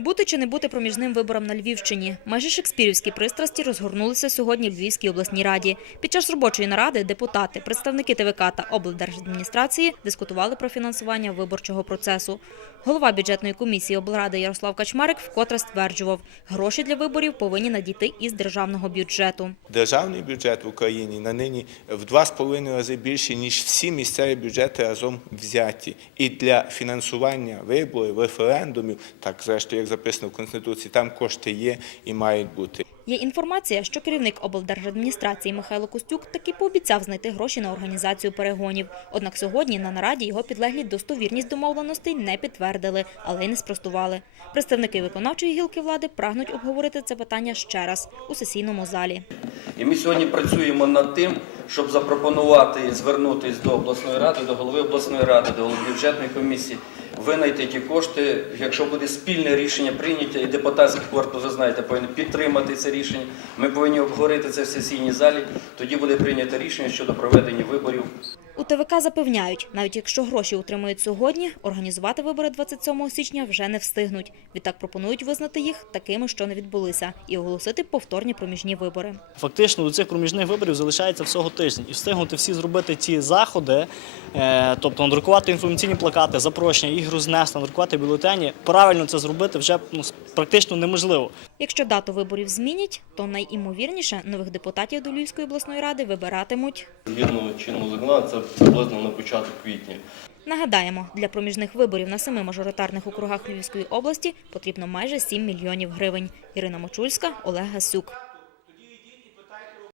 Бути чи не бути проміжним вибором на Львівщині. Майже шекспірівські пристрасті розгорнулися сьогодні в Львівській обласній раді. Під час робочої наради депутати, представники ТВК та облдержадміністрації дискутували про фінансування виборчого процесу. Голова бюджетної комісії облради Ярослав Качмарик вкотре стверджував, гроші для виборів повинні надійти із державного бюджету. Державний бюджет в Україні на нині в два з половиною рази більше ніж всі місцеві бюджети разом взяті. І для фінансування виборів, референдумів, так зрештою як записано в Конституції, там кошти є і мають бути. Є інформація, що керівник облдержадміністрації Михайло Костюк таки пообіцяв знайти гроші на організацію перегонів. Однак сьогодні на нараді його підлеглі достовірність домовленостей не підтвердили, але й не спростували. Представники виконавчої гілки влади прагнуть обговорити це питання ще раз у сесійному залі. І ми сьогодні працюємо над тим, щоб запропонувати звернутися до обласної ради, до голови обласної ради, до голови бюджетної комісії, винайти ті кошти. Якщо буде спільне рішення прийняття, і депутатський корпус, ви знаєте, повинен підтримати це рішення рішення. Ми повинні обговорити це в сесійній залі. Тоді буде прийнято рішення щодо проведення виборів. У ТВК запевняють, навіть якщо гроші утримують сьогодні, організувати вибори 27 січня вже не встигнуть. Відтак пропонують визнати їх такими, що не відбулися, і оголосити повторні проміжні вибори. Фактично до цих проміжних виборів залишається всього тиждень і встигнути всі зробити ці заходи, е, тобто надрукувати інформаційні плакати, запрошення, ігру знес, надрукувати бюлетені. Правильно це зробити вже ну, практично неможливо. Якщо дату виборів змінять, то найімовірніше нових депутатів до Львівської обласної ради вибиратимуть. Згідно чинного закону, це приблизно на початок квітня. Нагадаємо, для проміжних виборів на семи мажоритарних округах Львівської області потрібно майже 7 мільйонів гривень. Ірина Мочульська, Олег Гасюк.